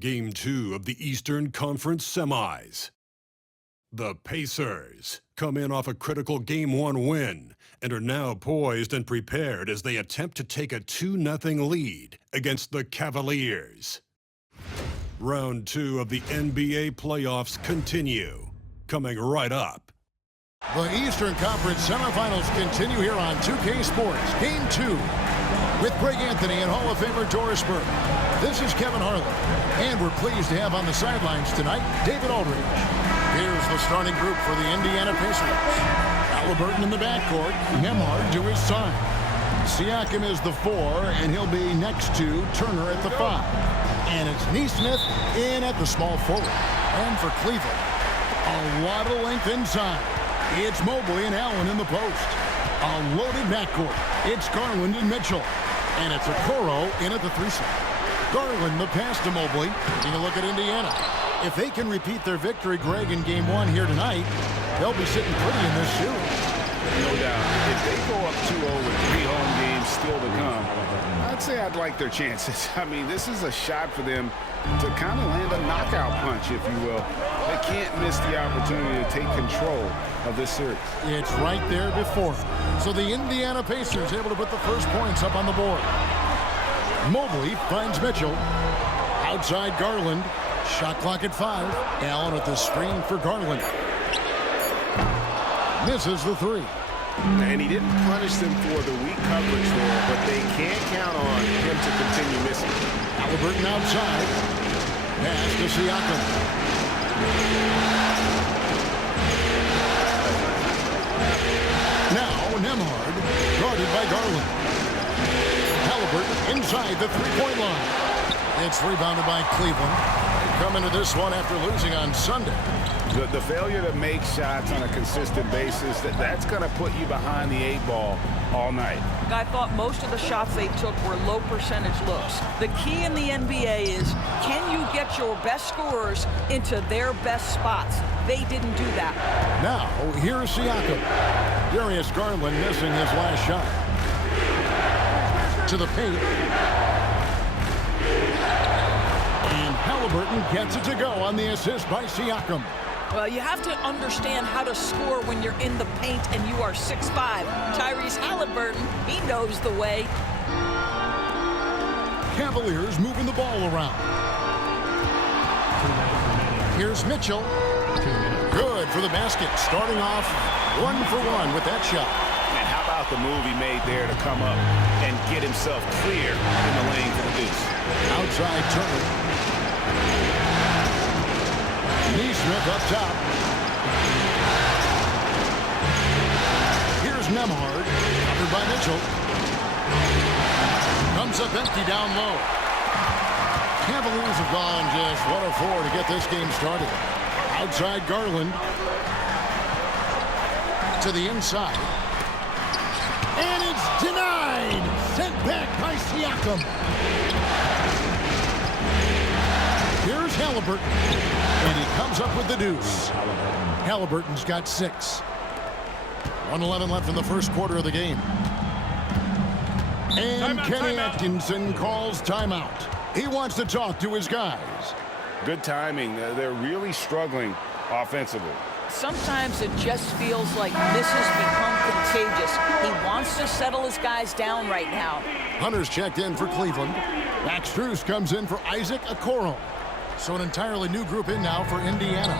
Game 2 of the Eastern Conference Semis. The Pacers come in off a critical Game 1 win and are now poised and prepared as they attempt to take a 2-0 lead against the Cavaliers. Round 2 of the NBA playoffs continue, coming right up. The Eastern Conference semifinals continue here on 2K Sports. Game 2 with Greg Anthony and Hall of Famer Doris Burke. This is Kevin Harlan, and we're pleased to have on the sidelines tonight David Aldridge. Here's the starting group for the Indiana Pacers. Halliburton in the backcourt, Nembhard to his side. Siakam is the 4, and he'll be next to Turner at the 5. And it's Nesmith in at the small forward. And for Cleveland, a lot of length inside. It's Mobley and Allen in the post. A loaded backcourt. It's Garland and Mitchell. And it's Okoro in at the 3 slot. Garland the pass to Mobley. Taking a look at Indiana. If they can repeat their victory, Greg, in Game 1 here tonight, they'll be sitting pretty in this series. No doubt. If they go up 2-0 with 3 home games still to come, I'd say I'd like their chances. I mean, this is a shot for them to kind of land a knockout punch, if you will. They can't miss the opportunity to take control of this series. It's right there before them. So the Indiana Pacers able to put the first points up on the board. Mobley finds Mitchell. Outside Garland. Shot clock at 5. Allen at the screen for Garland. Misses the 3. And he didn't punish them for the weak coverage there, but they can't count on him to continue missing. Halliburton outside. Pass to Siakam. Now Nembhard, guarded by Garland. Halliburton inside the three-point line. It's rebounded by Cleveland. Come into this one after losing on Sunday. The failure to make shots on a consistent basis, that's going to put you behind the 8 ball all night. I thought most of the shots they took were low percentage looks. The key in the NBA is, can you get your best scorers into their best spots? They didn't do that. Now, here's Siakam. Darius Garland missing his last shot. To the paint. And Halliburton gets it to go on the assist by Siakam. Well, you have to understand how to score when you're in the paint and you are 6'5". Tyrese Halliburton, he knows the way. Cavaliers moving the ball around. Here's Mitchell. Good for the basket. Starting off 1 for 1 with that shot. And how about the move he made there to come up and get himself clear in the lane for the deuce? Outside Turner. Nesmith up top. Here's Nembhard, covered by Mitchell. Comes up empty down low. Cavaliers have gone just 1 of 4 to get this game started. Outside Garland. To the inside. And it's denied. Sent back by Siakam. Here's Halliburton. And he comes up with the deuce. Halliburton's got 6. 1:11 left in the first quarter of the game. And Kenny Atkinson calls timeout. He wants to talk to his guys. Good timing. They're really struggling offensively. Sometimes it just feels like misses become contagious. He wants to settle his guys down right now. Hunter's checked in for Cleveland. Max Strus comes in for Isaac Okoro. So an entirely new group in now for Indiana.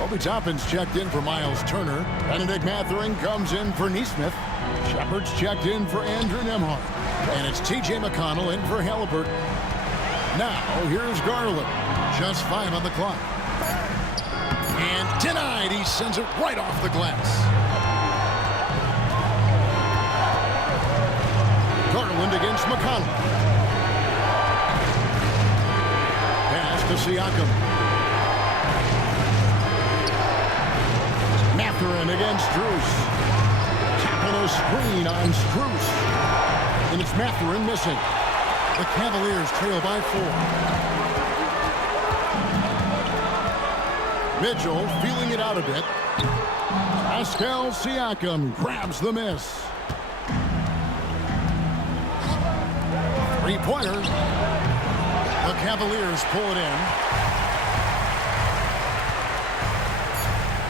Obi Toppin's checked in for Miles Turner. Benedict Mathurin comes in for Nesmith. Shepard's checked in for Andrew Nembhard. And it's T.J. McConnell in for Halliburton. Now, here's Garland. Just 5 on the clock. And denied. He sends it right off the glass. Garland against McConnell. To Siakam. Mathurin against Strus. Tapping a screen on Strus. And it's Mathurin missing. The Cavaliers trail by 4. Mitchell feeling it out a bit. Pascal Siakam grabs the miss. 3-pointer. The Cavaliers pull it in.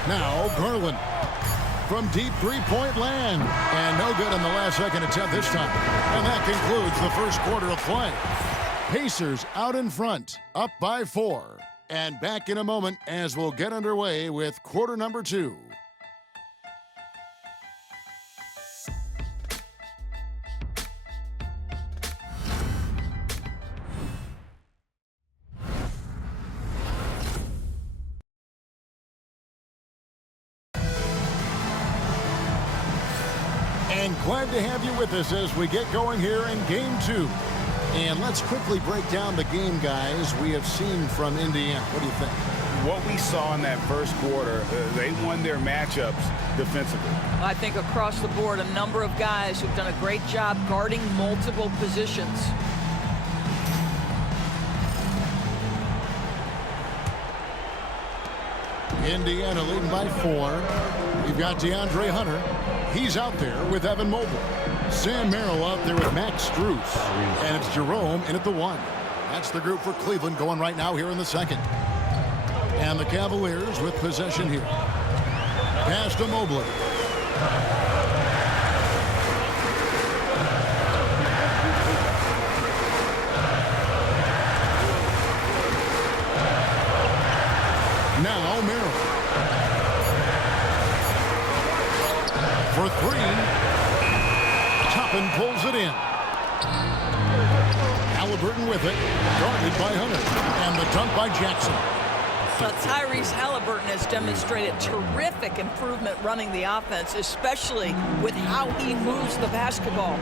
Now Garland from deep three-point land. And no good on the last second attempt this time. And that concludes the first quarter of play. Pacers out in front, up by 4. And back in a moment as we'll get underway with quarter number 2. And glad to have you with us as we get going here in Game 2. And let's quickly break down the game, guys, we have seen from Indiana. What do you think? What we saw in that first quarter, they won their matchups defensively. I think across the board, a number of guys who've done a great job guarding multiple positions. Indiana leading by 4. We've got DeAndre Hunter. He's out there with Evan Mobley. Sam Merrill out there with Max Strus. And it's Jerome in at the 1. That's the group for Cleveland going right now here in the second. And the Cavaliers with possession here. Pass to Mobley. Now Merrill. For 3. Toppin pulls it in. Halliburton with it. Guarded by Hunter. And the dunk by Jackson. Well, Tyrese Halliburton has demonstrated terrific improvement running the offense, especially with how he moves the basketball.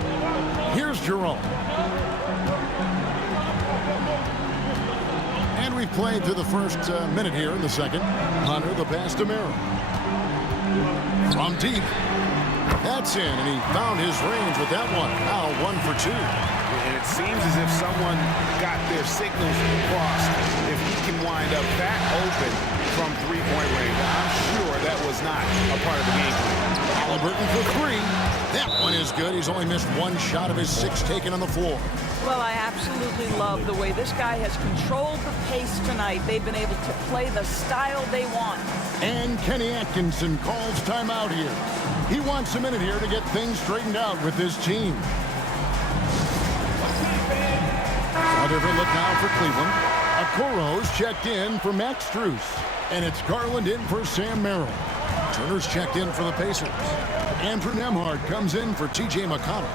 Here's Jerome. And we've played through the first minute here in the second. Hunter, the pass to Merrill. From deep. That's in, and he found his range with that one. Now 1 for 2. And it seems as if someone got their signals crossed. If he can wind up that open from three-point range, I'm sure that was not a part of the game plan. Halliburton for 3. That one is good. He's only missed 1 shot of his 6 taken on the floor. Well, I absolutely love the way this guy has controlled the pace tonight. They've been able to play the style they want. And Kenny Atkinson calls timeout here. He wants a minute here to get things straightened out with his team. A different look now for Cleveland. Okoro's checked in for Max Strus. And it's Garland in for Sam Merrill. Turner's checked in for the Pacers. Andrew Nembhard comes in for T.J. McConnell.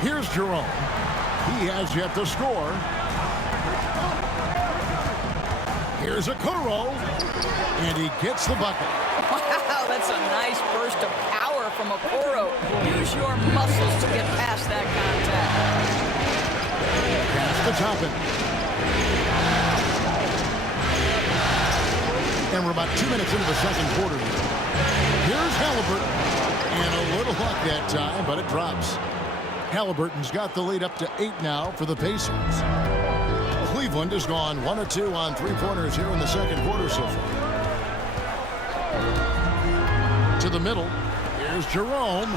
Here's Jerome. He has yet to score. Here's Okoro. And he gets the bucket. Wow, that's a nice burst of power from Okoro. Use your muscles to get past that contact. Pass to Toppin. And we're about 2 minutes into the second quarter. Here's Halliburton. And a little luck that time, but it drops. Halliburton's got the lead up to 8 now for the Pacers. Cleveland has gone 1 of 2 on three-pointers here in the second quarter so far. To the middle. Here's Jerome.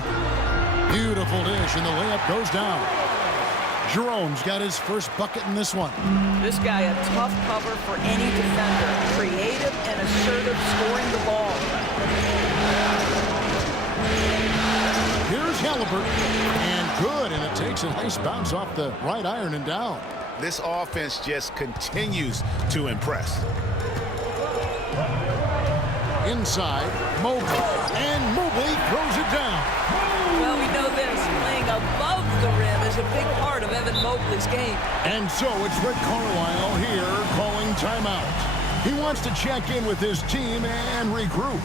Beautiful dish, and the layup goes down. Jerome's got his first bucket in this one. This guy a tough cover for any defender. Creative and assertive scoring the ball. Here's Halliburton. And good, and it takes a nice bounce off the right iron and down. This offense just continues to impress. Inside, Mobley. And Mobley throws it down. Well, we know this. Playing above the rim is a big part of Evan Mobley's game. And so it's Rick Carlisle here calling timeout. He wants to check in with his team and regroup.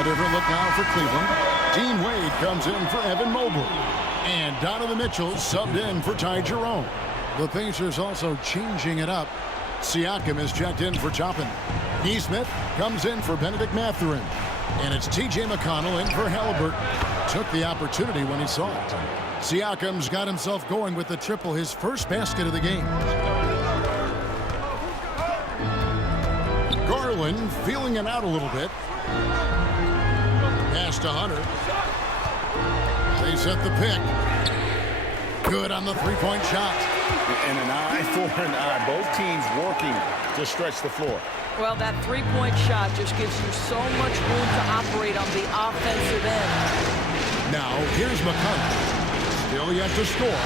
A different look now for Cleveland. Dean Wade comes in for Evan Mobley. And Donovan Mitchell subbed in for Ty Jerome. The Pacers also changing it up. Siakam is checked in for Toppin. Nesmith comes in for Benedict Mathurin. And it's T.J. McConnell in for Halliburton. Took the opportunity when he saw it. Siakam's got himself going with the triple, his first basket of the game. Garland Harlan feeling it out a little bit. Pass to Hunter. They set the pick. Good on the three-point shot. And an eye for an eye. Both teams working to stretch the floor. Well, that three-point shot just gives you so much room to operate on the offensive end. Now, here's McConnell. Still yet to score.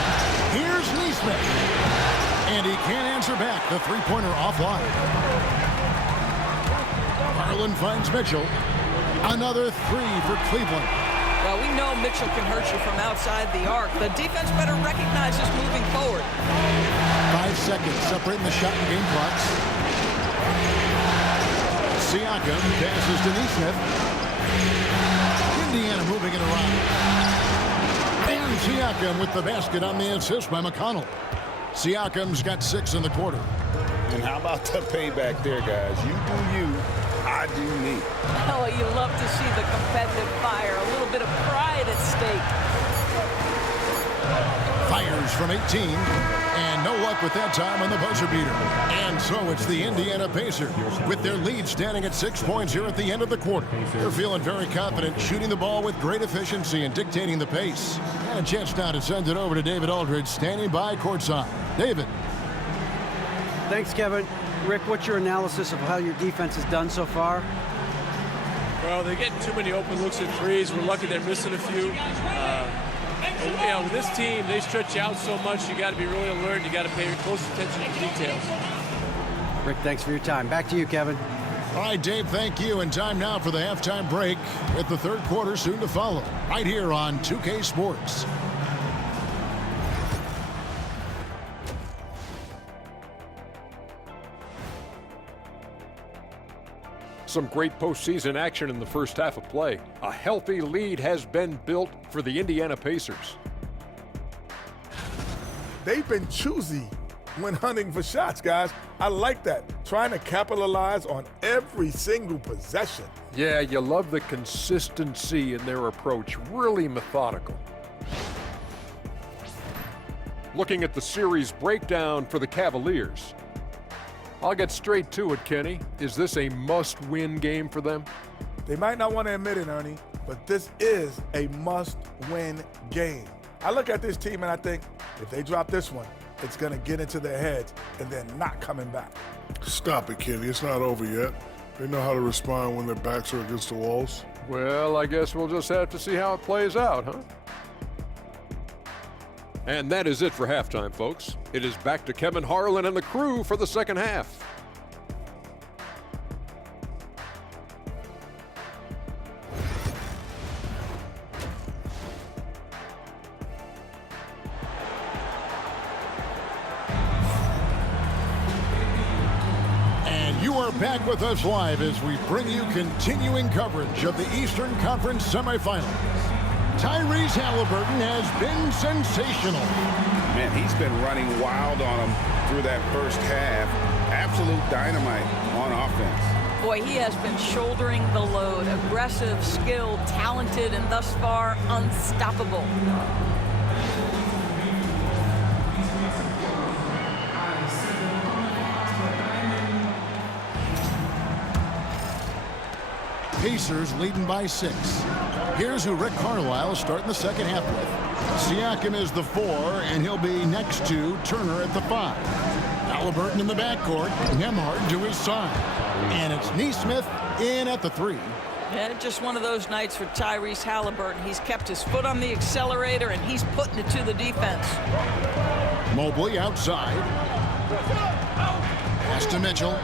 Here's Neesmith. And he can't answer back. The three-pointer offline. Harlan finds Mitchell. Another three for Cleveland. Well, we know Mitchell can hurt you from outside the arc. The defense better recognize this moving forward. 5 seconds separating the shot and game clocks. Siakam passes to Neesmith. Indiana moving it around. And Siakam with the basket on the assist by McConnell. Siakam's got 6 in the quarter. And how about the payback there, guys? You do you, I do me. Oh, you love to see the competitive fire. A little bit of pride at stake. Fires from 18. And no luck with that time on the buzzer beater. And so it's the Indiana Pacers with their lead standing at 6 points here at the end of the quarter. They're feeling very confident, shooting the ball with great efficiency and dictating the pace. And a chance now to send it over to David Aldridge, standing by courtside. David. Thanks, Kevin. Rick, what's your analysis of how your defense has done so far? Well, they're getting too many open looks at threes. We're lucky they're missing a few. With this team, they stretch you out so much, you got to be really alert. You got to pay close attention to details. Rick, thanks for your time. Back to you, Kevin. All right, Dave, thank you. And time now for the halftime break with the third quarter soon to follow right here on 2K Sports. Some great postseason action in the first half of play. A healthy lead has been built for the Indiana Pacers. They've been choosy when hunting for shots, guys. I like that. Trying to capitalize on every single possession. Yeah, you love the consistency in their approach. Really methodical. Looking at the series breakdown for the Cavaliers. I'll get straight to it, Kenny. Is this a must-win game for them? They might not want to admit it, Ernie, but this is a must-win game. I look at this team and I think if they drop this one, it's going to get into their heads and they're not coming back. Stop it, Kenny. It's not over yet. They know how to respond when their backs are against the walls. Well, I guess we'll just have to see how it plays out, huh? And that is it for halftime, folks. It is back to Kevin Harlan and the crew for the second half. And you are back with us live as we bring you continuing coverage of the Eastern Conference semifinals. Tyrese Halliburton has been sensational. Man, he's been running wild on him through that first half. Absolute dynamite on offense. Boy, he has been shouldering the load. Aggressive, skilled, talented, and thus far unstoppable. Pacers leading by 6. Here's who Rick Carlisle is starting the second half with. Siakam is the 4, and he'll be next to Turner at the 5. Halliburton in the backcourt, Nembhard to his side. And it's Neesmith in at the 3. Yeah, just one of those nights for Tyrese Halliburton. He's kept his foot on the accelerator, and he's putting it to the defense. Mobley outside. Pass to Mitchell.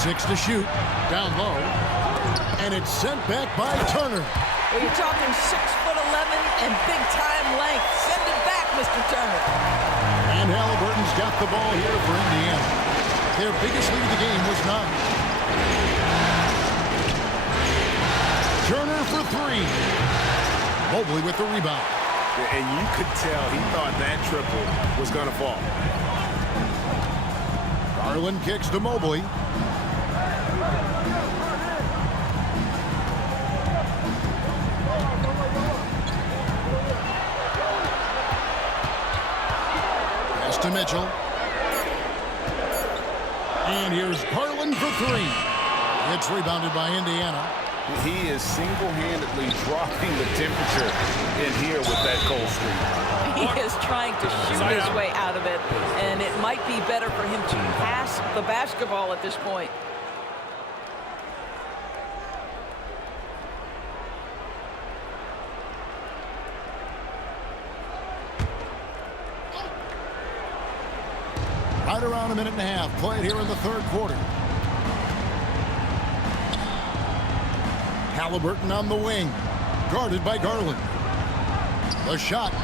Six to shoot, down low, and it's sent back by Turner. Well, you're talking 6'11" and big-time length. Send it back, Mr. Turner. And Halliburton's got the ball here for Indiana. Their biggest lead of the game was 9. Turner for 3. Mobley with the rebound. And you could tell he thought that triple was going to fall. Garland kicks to Mobley. to Mitchell. And here's Garland for three. It's rebounded by Indiana. He is single-handedly dropping the temperature in here with that cold streak. He is trying to shoot his way out of it, and it might be better for him to pass the basketball at this point. Right around a minute and a half played here in the third quarter. Halliburton on the wing, guarded by Garland. The shot,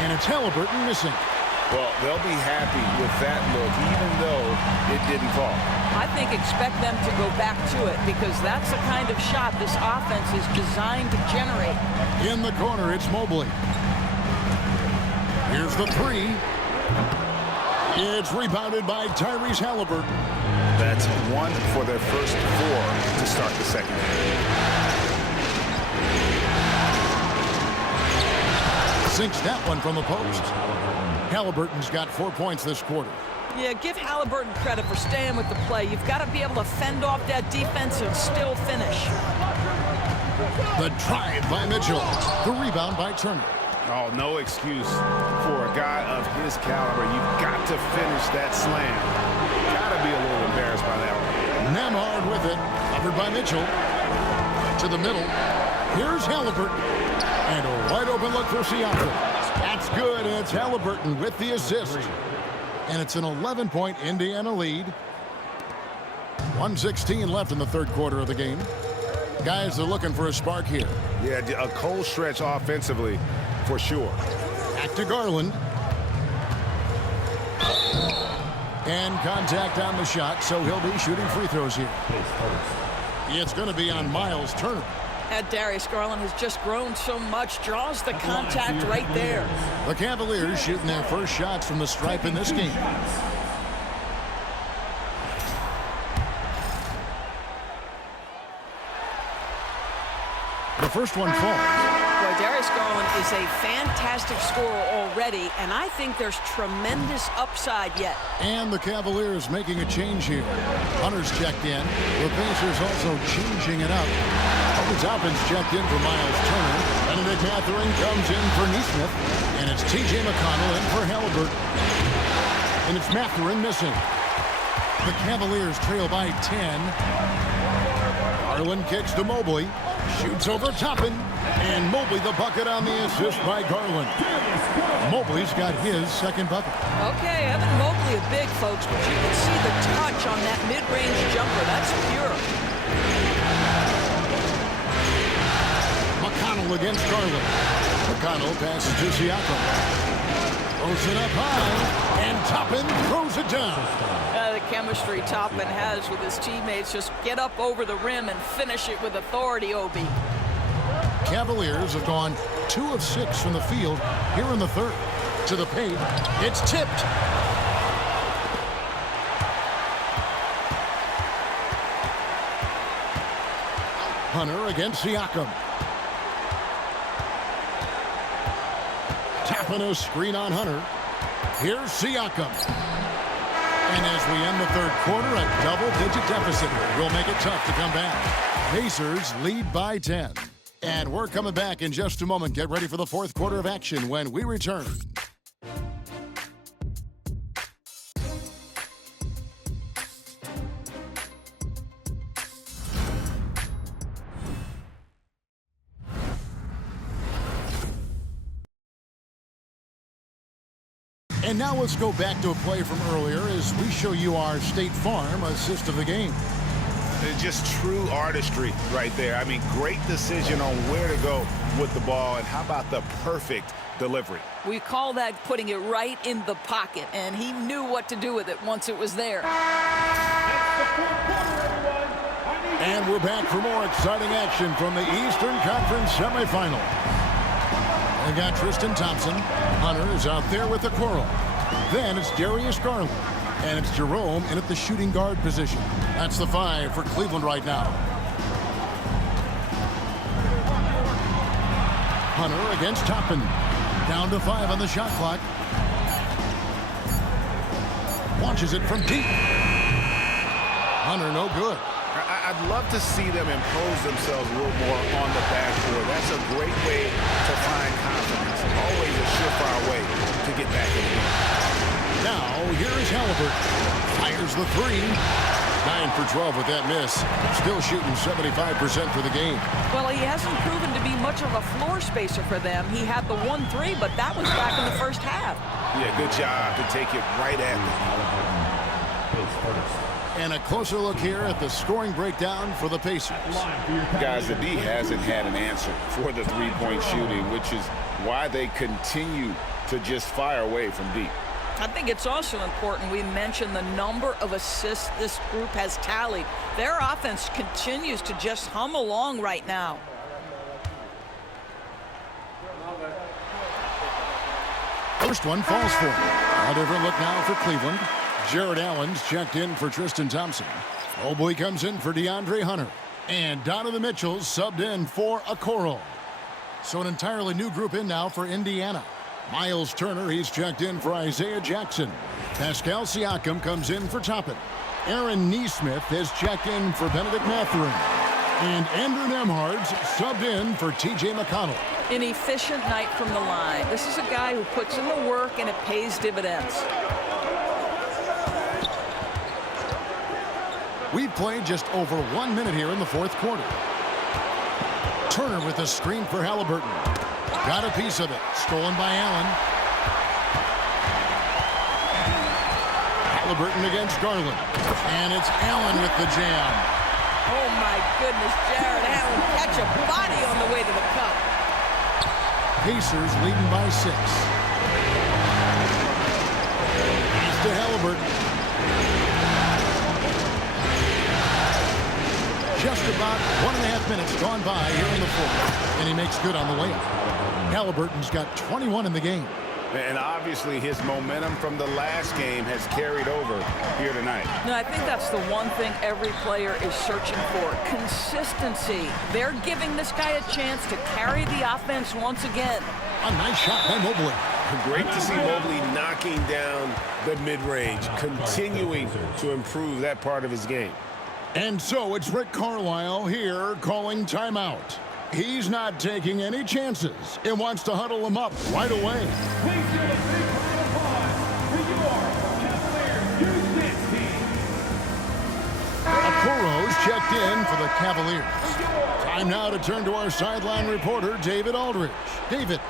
and it's Halliburton missing. Well, they'll be happy with that look, even though it didn't fall. I think expect them to go back to it, because that's the kind of shot this offense is designed to generate. In the corner, it's Mobley. Here's the three. It's rebounded by Tyrese Halliburton. That's one for their first four to start the second. Sinks that one from the post. Halliburton's got 4 points this quarter. Yeah, give Halliburton credit for staying with the play. You've got to be able to fend off that defense and still finish. The drive by Mitchell. The rebound by Turner. Oh, no excuse for a guy of his caliber. You've got to finish that slam. Got to be a little embarrassed by that one. Nemhard with it. Covered by Mitchell. To the middle. Here's Halliburton. And a wide open look for Siakam. That's good. It's Halliburton with the assist. And it's an 11-point Indiana lead. 1:16 left in the third quarter of the game. Guys are looking for a spark here. Yeah, a cold stretch offensively for sure. Back to Garland. And contact on the shot, so he'll be shooting free throws here. It's going to be on Miles Turner. Darius Garland has just grown so much, draws the contact right there. The Cavaliers shooting their first shots from the stripe in this game. The first one falls. Boy, Darius Garland is a fantastic scorer already, and I think there's tremendous upside yet. And the Cavaliers making a change here. Hunter's checked in. The Pacers also changing it up. Obi Toppin's checked in for Miles Turner. Benedict Mathurin comes in for Neesmith. And it's T.J. McConnell in for Halliburton. And it's Mathurin missing. The Cavaliers trail by 10. Garland kicks to Mobley. Shoots over Toppin. And Mobley the bucket on the assist by Garland. Mobley's got his second bucket. Okay, Evan Mobley is big, folks, but you can see the touch on that mid-range jumper. That's pure. McConnell against Garland. McConnell passes to Siakam. Throws it up high. And Toppin throws it down. The chemistry Toppin has with his teammates. Just get up over the rim and finish it with authority, Obi. Cavaliers have gone 2 of 6 from the field here in the third. To the paint. It's tipped. Hunter against Siakam. Tapping a screen on Hunter. Here's Siakam. And as we end the third quarter, a double-digit deficit will make it tough to come back. Pacers lead by 10. And we're coming back in just a moment. Get ready for the fourth quarter of action when we return. And now let's go back to a play from earlier as we show you our State Farm assist of the game. It's just true artistry right there. I mean, great decision on where to go with the ball, and how about the perfect delivery? We call that putting it right in the pocket, and he knew what to do with it once it was there. And we're back for more exciting action from the Eastern Conference semifinal. They got Tristan Thompson. Hunter is out there with the Coral. Then it's Darius Garland. And it's Jerome in at the shooting guard position. That's the 5 for Cleveland right now. Hunter against Toppin. Down to 5 on the shot clock. launches it from deep. Hunter, no good. I'd love to see them impose themselves a little more on the backboard. That's a great way to find confidence. Always a surefire way to get back in the game. Now, here is Halliburton. Fires the three. 9 for 12 with that miss. Still shooting 75% for the game. Well, he hasn't proven to be much of a floor spacer for them. He had the 1-3, but that was back in the first half. Yeah, good job to take it right at them. And a closer look here at the scoring breakdown for the Pacers. Guys, the D hasn't had an answer for the three-point shooting, which is why they continue to just fire away from deep. I think it's also important we mention the number of assists this group has tallied. Their offense continues to just hum along right now. First one falls for him. A different look now for Cleveland. Jared Allen's checked in for Tristan Thompson. Mobley comes in for DeAndre Hunter. And Donovan Mitchell's subbed in for Okoro. So an entirely new group in now for Indiana. Miles Turner, he's checked in for Isaiah Jackson. Pascal Siakam comes in for Toppin. Aaron Nesmith has checked in for Benedict Mathurin. And Andrew Nembhard's subbed in for T.J. McConnell. An efficient night from the line. This is a guy who puts in the work and it pays dividends. We've played just over 1 minute here in the fourth quarter. Turner with a screen for Halliburton. Got a piece of it. Stolen by Allen. Halliburton against Garland. And it's Allen with the jam. Oh, my goodness, Jared Allen catch a body on the way to the cup. Pacers leading by 6. Pass to Halliburton. Just about 1.5 minutes gone by here in the fourth. And he makes good on the layup. Halliburton's got 21 in the game. And obviously his momentum from the last game has carried over here tonight. No, I think that's the one thing every player is searching for. Consistency. They're giving this guy a chance to carry the offense once again. A nice shot by Mobley. Great to see Mobley knocking down the mid-range, continuing to improve that part of his game. And so it's Rick Carlisle here calling timeout. He's not taking any chances and wants to huddle them up right away. Please give a big round of applause for your Cavaliers U16 team. Okoro's checked in for the Cavaliers. Time now to turn to our sideline reporter, David Aldridge. David.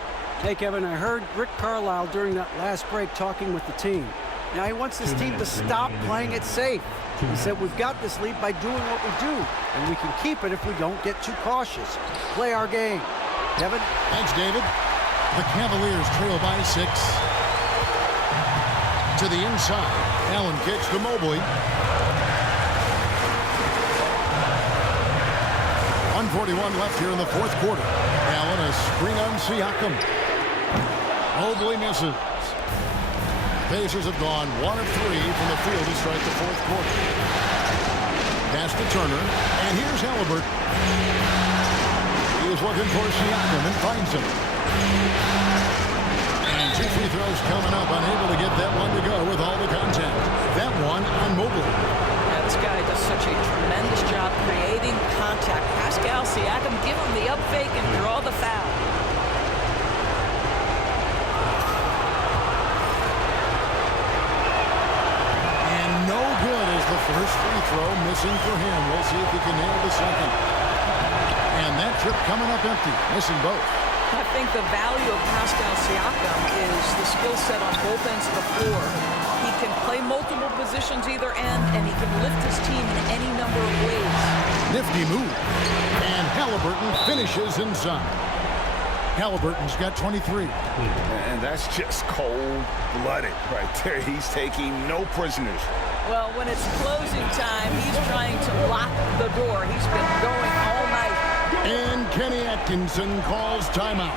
Hey, Kevin, I heard Rick Carlisle during that last break talking with the team. Now he wants this team to stop playing it safe. He said we've got this lead by doing what we do, and we can keep it if we don't get too cautious. Play our game. Kevin? Thanks, David. The Cavaliers trail by 6. To the inside. Allen kicks to Mobley. 1:41 left here in the fourth quarter. Allen a screen on Siakam. Mobley misses. Pacers have gone 1 of 3 from the field to start the fourth quarter. Pass to Turner, and here's Halliburton. He was looking for Siakam and finds him. And 2 free throws coming up, unable to get that one to go with all the contact. That one on Mobley. Yeah, this guy does such a tremendous job creating contact. Pascal Siakam, give him the up fake and draw the foul. The first free throw missing for him. We'll see if he can nail the second. And that trip coming up empty, missing both. I think the value of Pascal Siakam is the skill set on both ends of the floor. He can play multiple positions either end, and he can lift his team in any number of ways. Nifty move. And Halliburton finishes inside. Halliburton's got 23. And that's just cold-blooded right there. He's taking no prisoners. Well, when it's closing time, he's trying to lock the door. He's been going all night. And Kenny Atkinson calls timeout.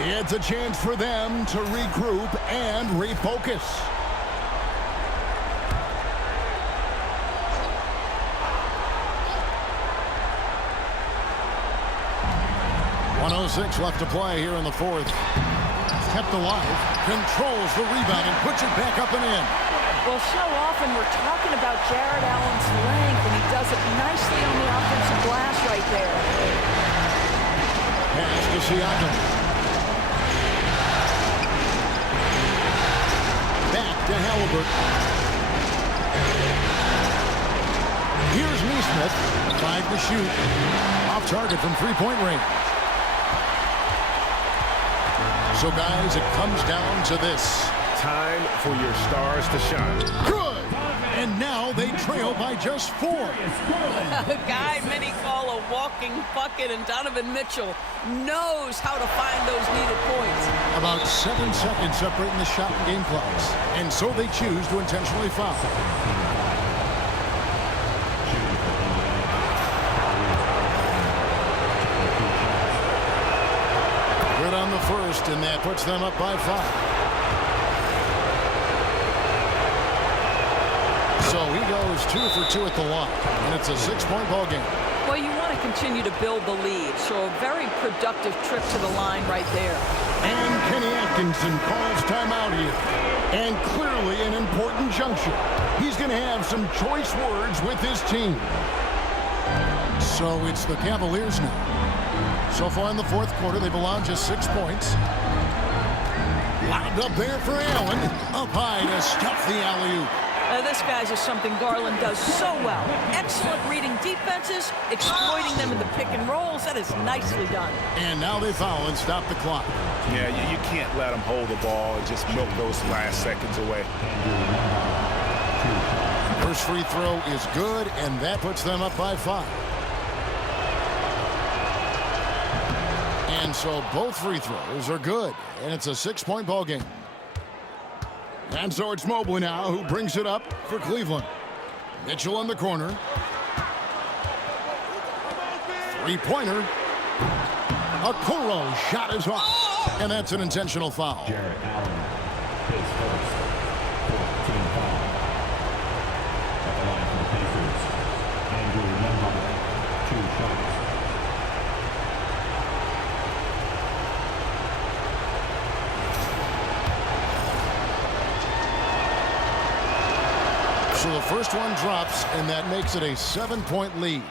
It's a chance for them to regroup and refocus. .106 left to play here in the fourth. Kept alive, controls the rebound and puts it back up and in. Well, so often we're talking about Jared Allen's length, and he does it nicely on the offensive glass right there. Pass to Siakam. Back to Halliburton. Here's Neesmith. 5 to shoot. Off target from three-point range. So, guys, it comes down to this. Time for your stars to shine. Good! And now they trail by just 4. A guy many call a walking bucket, and Donovan Mitchell knows how to find those needed points. About 7 seconds separating the shot and game clocks. And so they choose to intentionally foul. Good on the first, and that puts them up by 5. So he goes 2 for 2 at the line, and it's a 6-point ball game. Well, you want to continue to build the lead, so a very productive trip to the line right there. And Kenny Atkinson calls timeout here. And clearly an important juncture. He's going to have some choice words with his team. So it's the Cavaliers now. So far in the fourth quarter, they've allowed just 6 points. Lobbed up there for Allen. Up high to stuff the alley-oop. This, guys, is something Garland does so well. Excellent reading defenses, exploiting them in the pick and rolls. That is nicely done. And now they foul and stop the clock. Yeah, you can't let them hold the ball and just milk those last seconds away. First free throw is good, and that puts them up by 5. And so both free throws are good, and it's a 6-point ball game. And so it's Mobley now who brings it up for Cleveland. Mitchell in the corner. Three-pointer. Okoro shot is off. And that's an intentional foul. Jared Allen, his first 14 foul. At the line for the Pacers, Andrew Nembhard, 2 shots. So the first one drops, and that makes it a 7-point lead.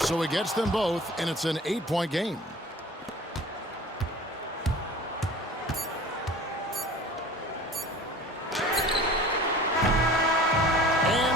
So he gets them both, and it's an 8-point game.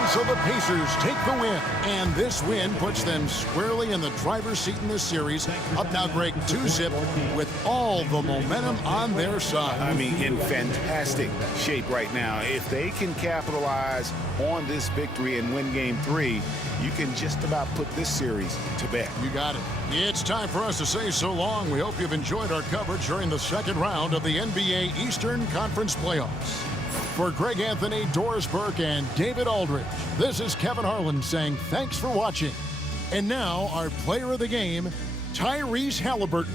So the Pacers take the win, and this win puts them squarely in the driver's seat in this series. Up now, Greg, 2-zip with all the momentum on their side. I mean, in fantastic shape right now. If they can capitalize on this victory and win Game 3, you can just about put this series to bed. You got it. It's time for us to say so long. We hope you've enjoyed our coverage during the second round of the NBA Eastern Conference Playoffs. For Greg Anthony, Doris Burke, and David Aldridge, this is Kevin Harlan saying thanks for watching. And now, our player of the game, Tyrese Halliburton.